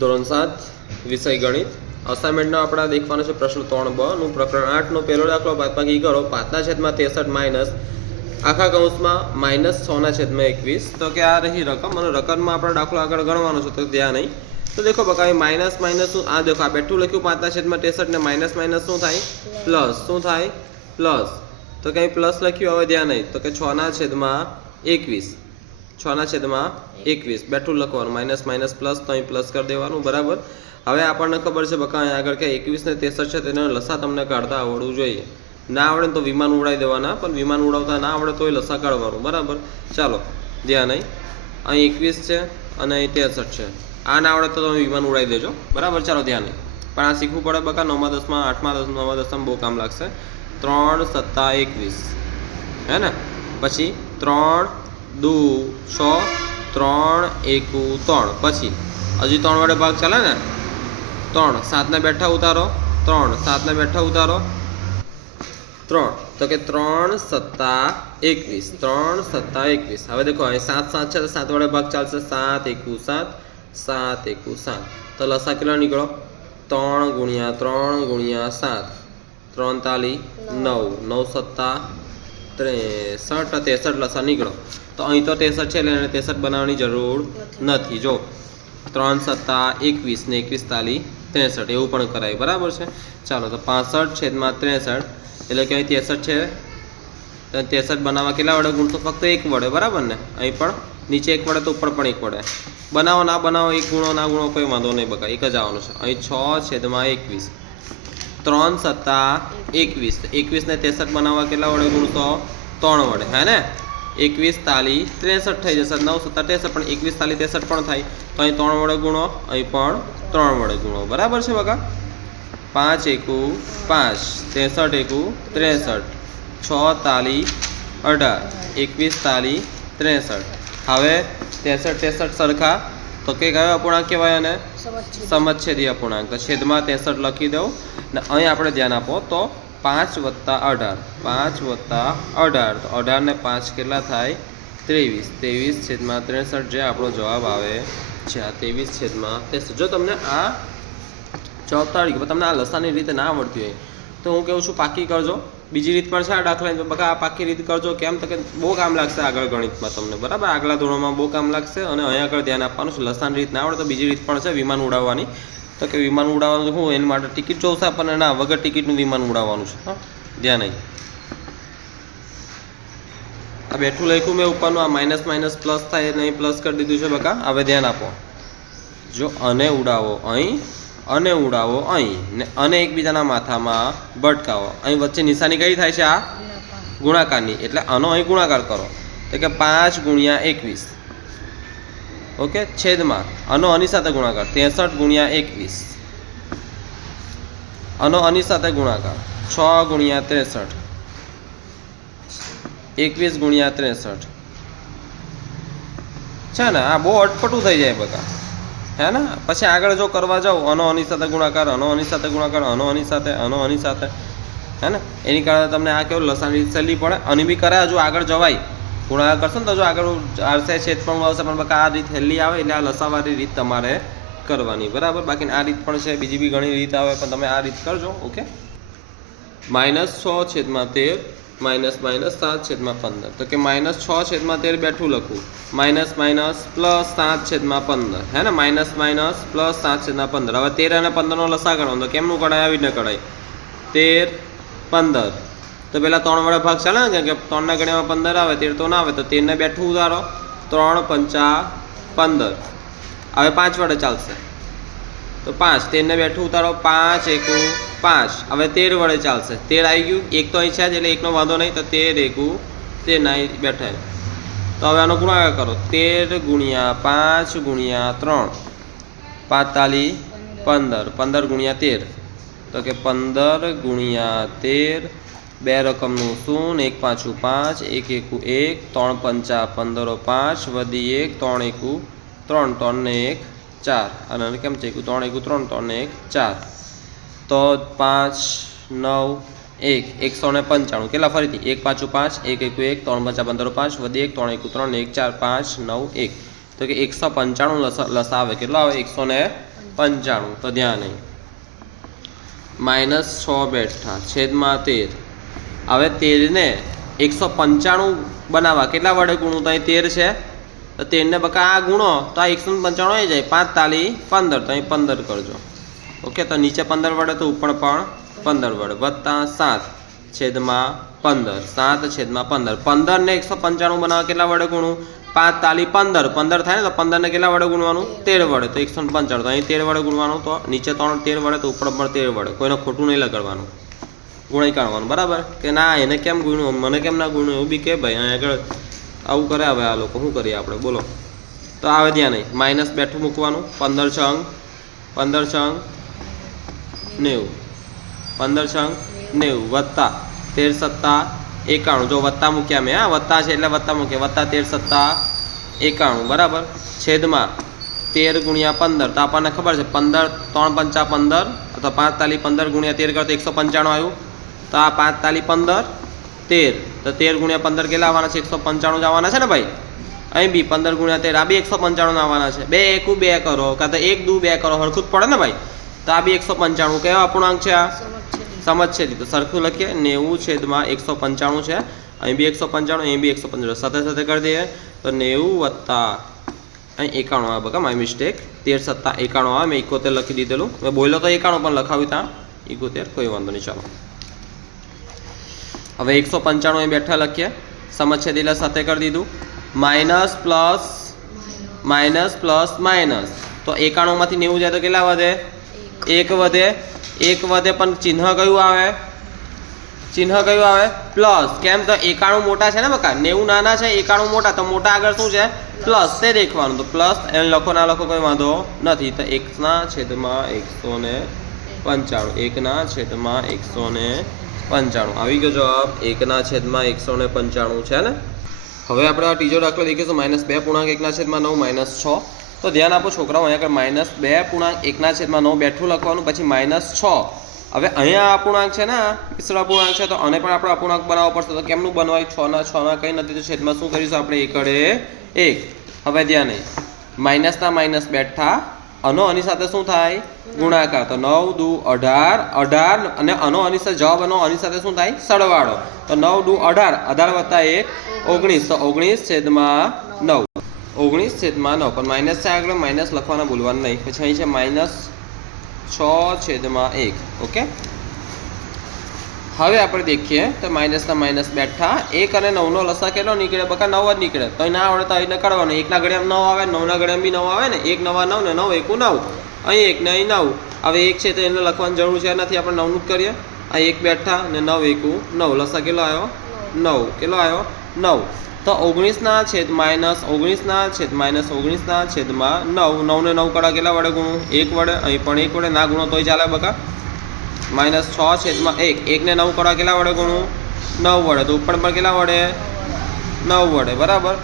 ધોરણ 7 વિષય ગણિત અસાઇનમેન્ટનો આપણે દેખવાનો છે પ્રશ્ન 3બ નું પ્રકરણ 8 નો પહેલો દાખલો બાદબાકી કરો 5/63 માઇનસ આખા કૌંસમાં -6/21 તો કે આ રહી રકમ અને રકમમાં આપણે દાખલો આગળ ગણવાનો છે તો ધ્યાન નહીં તો દેખો બકા માઇનસ માઇનસ આ દેખો આ બેઠું લખ્યું 5/63 ને માઇનસ માઇનસ શું થાય પ્લસ શું થાય પ્લસ તો કઈ પ્લસ લખ્યું હવે ધ્યાન નહીં તો કે 6/21 6/21 બેઠું લખવાનું માઇનસ માઇનસ પ્લસ તો અહીં પ્લસ કરી દેવાનું બરાબર હવે આપણને ખબર છે બકા અહીં આગળ કે 21 ને 63 છે તેનો લસા તમને કાઢતા આવડવું જોઈએ ના આવડે તો વિમાન ઉડાવી દેવાના પણ વિમાન ઉડાવતા ના આવડે તો એ લસા કાઢવાનું બરાબર ચાલો ધ્યાન અહીં 21 છે અને અહીં 63 છે આ ના આવડે તો તમે વિમાન ઉડાવી દેજો બરાબર ચાલો ધ્યાન પણ આ શીખવું પડે બકા 9મા 10મા 8મા 9મા 10મા બહુ કામ લાગશે 3 + 21 હે ને પછી 3 2 6 3 1 3 પછી હજી 3 વડે ભાગ ચાલે ને 3 7 ને બેઠા ઉતારો 3 7 ને બેઠા ઉતારો 3 તો કે 3 + 21 3 + 21 હવે દેખો અહીં 7 7 છે તો 7 વડે ભાગ ચાલશે 7 1 7 7 1 7 તો લસા કેટલો નીકળો 3 × 3 × 7 3 તાલી 9 9 + 7 63 લસા નીકળો તો અહીં તો 63 છે એટલે એને 63 બનાવવાની જરૂર નથી જો 3 + 21 ને 21 તાલી 63 એવું પણ કરાય બરાબર છે ચાલો તો 65/63 એટલે કે અહીં 63 છે તો 63 બનાવવા કેટલા વડે ગુણતો ફક્ત 1 વડે બરાબર ને અહીં પણ નીચે 1 વડે તો ઉપર પણ 1 વડે બનાવો ના બનાવો 1 ગુણો ના ગુણો કોઈ વાંધો નહીં બકા એક જ આવવાનું છે અહીં 6/21 3 + 21 21 ને 63 બનાવવા કેટલા વડે ગુણતો 3 વડે હે ને 21 તાલી 63 થઈ જશે 9 + 7 63 પણ 21 તાલી 63 પણ થાય તો અહીં 3 વડે ગુણો અહીં પણ 3 વડે ગુણો બરાબર છે બકા 5 1 5 63 1 63 6 તાલી 18 21 તાલી 63 હવે 63 63 સરખા તો કે કયો અપૂર્ણાંક કહેવાય અને સમછેદી અપૂર્ણાંક તો છેદમાં 63 લખી દઉં ને અહીં આપણે ધ્યાન આપો તો 5 + 18 5 + 18 તો 18 ને 5 કેટલા થાય 23 23/63 જે આપણો જવાબ આવે છે આ 23/63 જો તમને આ જવાબ તાળી તમને આ લસાની રીતે ના આવડતી હોય તો હું કહું છું પાકી કરજો બીજી રીત પણ છે આ દાખલાની બકા આ પાકી રીત કરજો કેમ તો કે બહુ કામ લાગશે આગળ ગણિતમાં તમને બરાબર આગલા ધોરણમાં બહુ કામ લાગશે અને અહીં આગળ ધ્યાન આપવાનું છે લસાની રીત ના આવડે તો બીજી રીત પણ છે વિમાન ઉડાવવાની તો કે વિમાન ઉડાવવાનું હું એના માટે ટિકિટ જોઉં આપણને ના વગર ટિકિટનું વિમાન ઉડાવવાનું છે હા ધ્યાન નહીં આ બેઠું લખ્યું મેં ઉપરનું આ માઇનસ માઇનસ પ્લસ થાય નહીં પ્લસ કરી દીધું છે બકા હવે ધ્યાન આપો જો અને ઉડાવો અહીં અને ઉડાવો અહીં ને અને એકબીજાના માથામાં ભટકાવો અહીં વચ્ચે નિશાની કઈ થાય છે આ ગુણાકારની એટલે આનો અહીં ગુણાકાર કરો તો કે 5 × 21 ઓકે છેદમાં આનો આની સાથે ગુણાકાર 63 × 21 આનો આની સાથે ગુણાકાર 6 × 63 21 × 63 છે ને આ બહુ અટપટું થઈ જાય બધા હે ને પછી આગળ જો કરવા જાવ આનો આની સાથે ગુણાકાર આનો આની સાથે ગુણાકાર આનો આની સાથે હે ને એની કારણે તમને આ કેવું લસાની રીત સહેલી પડે અને બી કરે હજુ આગળ જવાય ગુણાકાર કરશો ને તો જો આગળ આવશે છેદ પણ આવશે પણ બકા આ રીત હેલી આવે એટલે આ લસાવાળી રીત તમારે કરવાની બરાબર બાકી આ રીત પણ છે બીજી બી ઘણી રીત આવે પણ તમે આ રીત કરજો ઓકે -6/13 માઇનસ માઇનસ 7/15 તો કે -6/13 બેઠું લખું માઇનસ માઇનસ પ્લસ 7/15 હે ને માઇનસ માઇનસ પ્લસ 7/15 હવે 13 અને 15 નો લસા ગણવાનો તો કેમનું કઢાય આવી ને કઢાય 13 15 તો પેલા 3 વડે ભાગ ચાલે ને કે 3 ના ગણ્યામાં 15 આવે 13 તો ના આવે તો 13 ને બેઠું ઉતારો 3 × 5 = 15 હવે 5 વડે ચાલશે તો 5 13 ને બેઠું ઉતારો 5 1 5 હવે 13 વડે ચાલશે 13 આવી ગયું એક તો અહીં છે જ એટલે એકનો વાંધો નહીં તો 13 1 13 ના બેઠા તો હવે આનો ગુણાકાર કરો 13 × 5 × 3 5 તાલી 15 15 × 13 તો કે 15 × 13 બે રકમનું 0 1 5 5 1 1 1 3 5 15 5 વધી 1 3 1 3 3 ને 1 4 અને કેમ છે 3 1 3 3 ને 1 4 તો 5 9 1 195 કેટલા ફરીથી 1 5 5 1 1 1 3 5 15 5 વધી 1 3 1 3 1 4 5 9 1 તો કે 195 લસા આવે કેટલો આવે 195 95 તો ધ્યાન નહીં -6 બેઠા છેદમાં 13 હવે 13 ને 195 બનાવવા કેટલા વડે ગુણું તો અહીં 13 છે તો 13 ને બકા આ ગુણો તો આ 195 આવી જાય 5 તાલી 15 તો અહીં 15 કરજો ઓકે તો નીચે 15 વડે તો ઉપર પણ 15 વડે વત્તા 7 છેદમાં 15 7 છેદમાં 15 15 ને 195 બનાવવા કેટલા વડે ગુણું 5 તાલી 15 15 થાય ને તો 15 ને કેટલા વડે ગુણવાનું 13 વડે તો 195 તો અહીં 13 વડે ગુણવાનું તો નીચે 13 વડે તો ઉપર પણ 13 વડે કોઈને ખોટું નહીં લગાડવાનું ગુણાઈ કાઢવાનું બરાબર કે ના એને કેમ ગુણ્યું મને કેમ ના ગુણ્યું એવું બી કે ભાઈ અહીં આગળ આવું કરે હવે આ લોકો શું કરીએ આપણે બોલો તો આવે ત્યાં નહીં માઇનસ બેઠું મૂકવાનું 15 છંગ 15 છંગ 90 15 છંગ 90 વત્તા 13 સત્તા 91 જો વત્તા મૂક્યા મેં હા વત્તા છે એટલે વત્તા મૂક્યા વત્તા 13 સત્તા 91 બરાબર છેદમાં 13 ગુણ્યા 15 તો આપણને ખબર છે 15 3 પંચા 15 અથવા 5 તાલી 15 ગુણ્યા 13 કરતો 195 આવ્યું તો આ 5 તાલી 15 13 તો 13 ગુણ્યા 15 કેટલા આવવાના છે 195 જ આવવાના છે ને ભાઈ અહીં બી 15 ગુણ્યા 13 આ બી 195 આવવાના છે 2 એકુ 2 કરો કાં તો 1 દુ 2 કરો હરખું જ પડે ને ભાઈ તો આ બી 195 કયો અપૂર્ણાંક છે આ સમજછેદી તો સરખું લખીએ 90 છેદમાં 195 છે અહીં બી 195 અહીં બી 195 સાથે સાથે કરી દઈએ તો 90 વત્તા અહીં 91 આવે બકા માય મિસ્ટેક 13 સત્તા 91 આવે મેં 71 લખી દીધેલું મેં બોલ્યો તો 91 પણ લખાવ્યું ત્યાં 71 કોઈ વાંધો નહીં ચાલો હવે 195 અહીં બેઠા લખીએ સમજછેદીલા સાથે કરી દીધું minus plus minus plus minus તો 91 માંથી 90 જાય તો કેટલા વધે 1 વધે 1 વધે પણ ચિહ્ન કયું આવે ચિહ્ન કયું આવે પ્લસ કેમ તો 91 મોટા છે ને બકા 90 નાના છે 91 મોટા તો મોટા આગળ શું છે પ્લસ તે દેખવાનું તો પ્લસ એને લખો ના લખો કોઈ વાંધો નથી તો 1 ના છેદમાં 195 1 ના છેદમાં 195 આવી ગયો જવાબ 1 ના છેદમાં 195 છે ને હવે આપણે આ ત્રીજો દાખલો દેખીશું -2 પૂર્ણાંક 1 ના છેદમાં 9 -6 તો ધ્યાન આપો છોકરાઓ અહીંયા આગળ -2 પૂર્ણાંક 1 ના છેદમાં 9 બેઠું લખવાનું પછી -6 હવે અહીંયા અપૂર્ણાંક છે ને મિશ્ર અપૂર્ણાંક છે તો આને પણ આપણે અપૂર્ણાંક બનાવવો પડશે તો કેમનું બનવાય 6 ના કંઈ નથી તો છેદમાં શું કરીશું આપણે એકડે 1 હવે ધ્યાન નહીં માઇનસના માઇનસ બેઠા આનો આની સાથે શું થાય ગુણાકાર તો 9 દુ 18 18 અને આનો આની સાથે જવાબ આનો આની સાથે શું થાય સરવાળો તો 9 દુ 18 18 વત્તા 1 19 તો 19 છેદમાં 9 19 છેદમાં 9 પણ માઇનસ છે આગળ માઇનસ લખવાના ભૂલવાનું નહીં પછી અહીં છે -6 છેદમાં 1 ઓકે હવે આપણે દેખીએ તો માઇનસના માઇનસ બેઠા 1 અને 9 નો લસા કેટલો નીકળે બકા 9 જ નીકળે તો ના આવડે તો અહીં કરવાનું 1 ના ઘડિયામાં 9 આવે 9 ના ઘડિયામાં બી 9 આવે ને 1 નવા 9 ને 9 એકુ 9 અહીં 1 ને અહીં 9 હવે 1 છે તો એને લખવાની જરૂર છે નથી આપણે 9 નું જ કરીએ આ 1 બેઠા ને 9 એકુ 9 લસા કેટલો આવ્યો 9 કેટલો આવ્યો 9 તો 19 ના છેદ માઇનસ 19 ના છેદ માઇનસ 19 ના છેદમાં 9 9 ને 9 કડા કેટલા વડે ગુણું 1 વડે અહીં પણ 1 વડે ના ગુણો તોય ચાલે બકા -6 છેદમાં 1 1 ને 9 કડા કેટલા વડે ગુણું 9 વડે તો ઉપર પણ કેટલા વડે 9 વડે બરાબર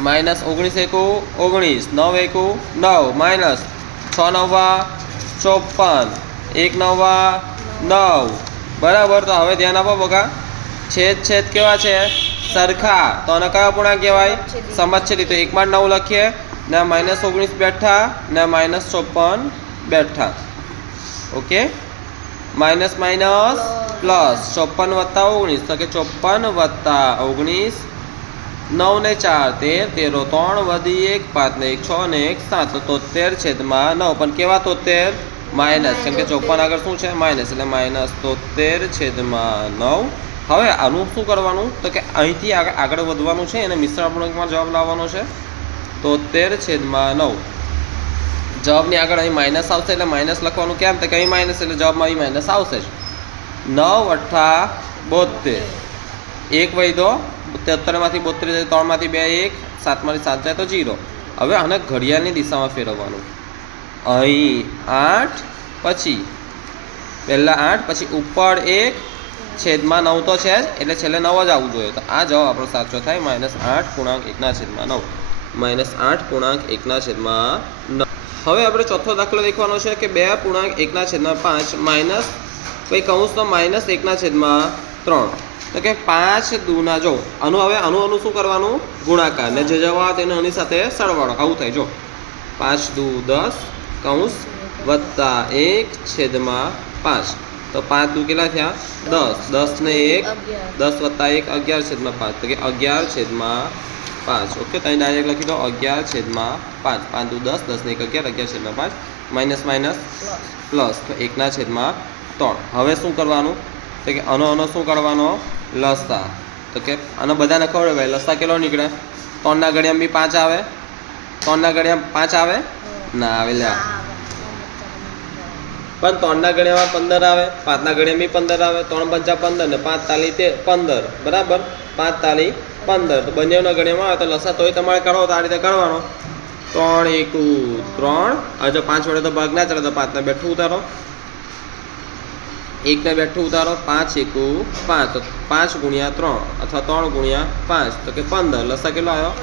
-19 એકુ 19 9 એકુ 9 માઇનસ 6 નવા 54 1 નવા 9 બરાબર તો હવે ધ્યાન આપો બકા છેદ છેદ કેવા છે સરખા તો આને કયા અપૂર્ણાંક કહેવાય સમજછેદી તો 1 માં 9 લખીએ ને -19 બેઠા ને -54 બેઠા ઓકે માઇનસ માઇનસ પ્લસ 54 વત્તા 19 તો કે 54 વત્તા 19 9 ને 4 13 3 વધી 1 5 ને 1 6 ને 1 7 તો 73 છેદમાં 9 પણ કેવા 73 માઇનસ કેમ કે 54 આગળ શું છે માઇનસ એટલે -73 છેદમાં 9 હવે આનું શું કરવાનું તો કે અહીંથી આગળ વધવાનું છે અને મિશ્ર અપૂર્ણાંકમાં જવાબ લાવવાનો છે 73 છેદમાં 9 જવાબની આગળ અહીં માઇનસ આવશે એટલે માઇનસ લખવાનું કેમ તો કે અહીં માઇનસ એટલે જવાબમાં અહીં માઇનસ આવશે જ 9 અઠ્ઠા 72 1 વધ્યો 73 માંથી 72 જાય 3 માંથી 2 1 7 માંથી 7 જાય તો 0 હવે આને ઘડિયાળની દિશામાં ફેરવવાનું અહીં 8 પછી પહેલા 8 પછી ઉપર 1 છેદમાં 9 તો છે જ એટલે છેલ્લે 9 જ આવવું જોઈએ તો આ જવાબ આપણો સાચો થાય -8 પૂર્ણાંક 1 ના છેદમાં 9 -8 પૂર્ણાંક 1 ના છેદમાં 9 હવે આપણે ચોથો દાખલો દેખવાનો છે કે 2 પૂર્ણાંક 1 ના છેદમાં 5 માઇનસ પછી કૌંસનો -1 ના છેદમાં 3 તો કે 5 દૂના જો આનું શું કરવાનું ગુણાકાર ને જે જવાબ તેનો આની સાથે સરવાળો આવું થાય જો 5 દુ 10 કૌંસ વત્તા 1/5 તો 5 દુ કેટલા થયા 10 10 ને 1 10 વત્તા 1 11/5 તો કે 11/5 ઓકે તો અહીં ડાયરેક્ટ લખી દો 11/5 5 દુ 10 10 ને 1 11 11/5 માઇનસ માઇનસ પ્લસ તો 1/3 હવે શું કરવાનું તો કે આનો શું કરવાનો લસા તો કે આનો બધાને ખબર હોય ભાઈ લસા કેટલો નીકળે 3 ના ઘડિયામાં બી 5 આવે 3 ના ઘડિયામાં 5 આવે ના આવે લ્યા પણ 3 ના ઘડિયામાં 15 આવે 5 ના ઘડિયામાં બી 15 આવે 3 પંચા 15 ને 5 તાલી 15 બરાબર 5 તાલી 15 તો બંનેના ઘડિયામાં આવે તો લસા તોય તમારે કરો તો આ રીતે કરવાનો 3 1 3 હવે જો 5 વડે તો ભાગ ના ચાલે તો 5 ને બેઠું ઉતારો 1 ને બેઠું ઉતારો 5 1 5 તો 5 ગુણ્યા 3 અથવા 3 ગુણ્યા 5 તો કે 15 લસા કેટલો આવ્યો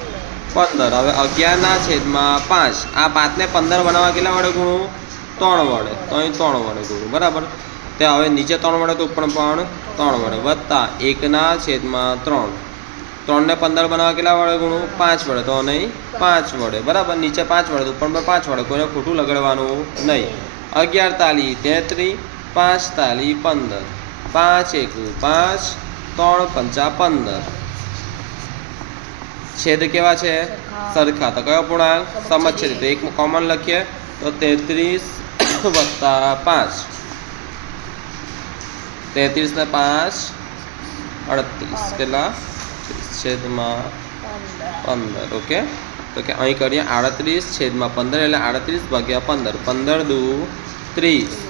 15 હવે 11/5 આ 5 ને 15 બનાવવા કેટલા વડે ગુણું 3 વડે તો અહીં 3 વડે ગુણું બરાબર તે હવે નીચે 3 વડે તો ઉપર પણ 3 વડે વત્તા 1/3 3 ને 15 બનાવવા કેટલા વડે ગુણું 5 વડે તો નહીં 5 વડે બરાબર નીચે 5 વડે તો ઉપર 5 વડે કોઈને ખોટું લગાડવાનું નહીં 11 તાલી 33 5 તાલી 15 5 1 5 3 પંચા 15 છેદ કેવા છે સરખા તો કયો પૂર્ણાંક સમછેદ તો એક કોમન લખીએ તો 33 વત્તા 5 33 ને 5 38 કેટલા છેદમાં 15 ઓકે તો કે અહીં કરીએ 38 છેદમાં 15 એટલે 38 ભાગ્યા 15 15 દુ 30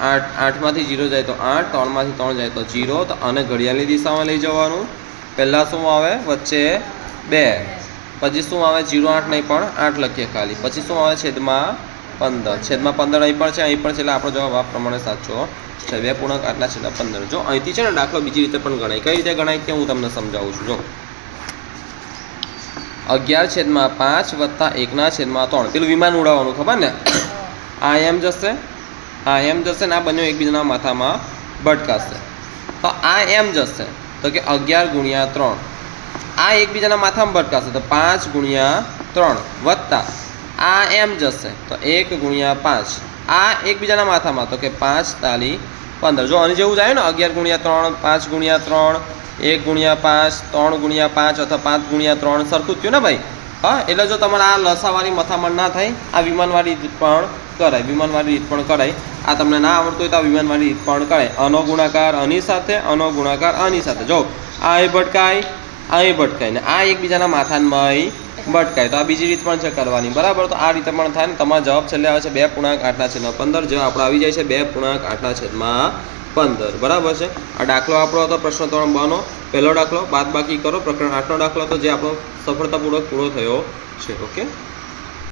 8 માંથી 0 જાય તો 8 3 માંથી 3 જાય તો 0 તો આને ઘડિયાળની દિશામાં લઈ જવાનું પહેલાં શું આવે વચ્ચે 2 પછી શું આવે 0 8 નહીં પણ 8 લખીએ ખાલી પછી શું આવે છેદમાં 15 છેદમાં 15 અહીં પણ છે અહીં પણ છે એટલે આપણો જવાબ આ પ્રમાણે સાચો છે 2 પૂર્ણાંક 8/15 જો અહીંથી છે ને દાખલો બીજી રીતે પણ ગણાય કઈ રીતે ગણાય કે હું તમને સમજાવું છું જો 11/5 વત્તા 1/3 પેલું વિમાન ઉડાવવાનું ખબર ને આ એમ જશે આ એમ જશે ને આ બંને એકબીજાના માથામાં ભટકાશે તો આ એમ જશે તો કે 11 ગુણ્યા 3 આ એકબીજાના માથામાં ભટકાશે તો 5 ગુણ્યા 3 વત્તા આ એમ જશે તો 1 ગુણ્યા 5 આ એકબીજાના માથામાં તો કે 5 તાલી 15 જો આની જેવું જાય ને 11 ગુણ્યા 3 5 ગુણ્યા 3 1 ગુણ્યા 5 3 ગુણ્યા 5 અથવા 5 ગુણ્યા 3 સરખું જ થયું ને ભાઈ હા એટલે જો તમારે આ લસાવાળી મથામણ ના થાય આ વિમાનવાળી રીત પણ કરાય વિમાનવાળી રીત પણ કરાય આ તમને ના આવડતું હોય તો આ વિમાનવાળી રીત પણ કરાય આનો ગુણાકાર આની સાથે આનો ગુણાકાર આની સાથે જો આ અહીં ભટકાય ને આ એકબીજાના માથામાં ભટકાય તો આ બીજી રીત પણ છે કરવાની બરાબર તો આ રીતે પણ થાય ને તમારો જવાબ છેલ્લે આવે છે 2.8/15 જે આપણો આવી જાય છે 2.8/15 બરાબર છે આ દાખલો આપણો હતો પ્રશ્ન 3 બનો પહેલો દાખલો બાદબાકી કરો પ્રકરણ 8નો દાખલો હતો જે આપણો સફળતાપૂર્વક પૂરો થયો છે ઓકે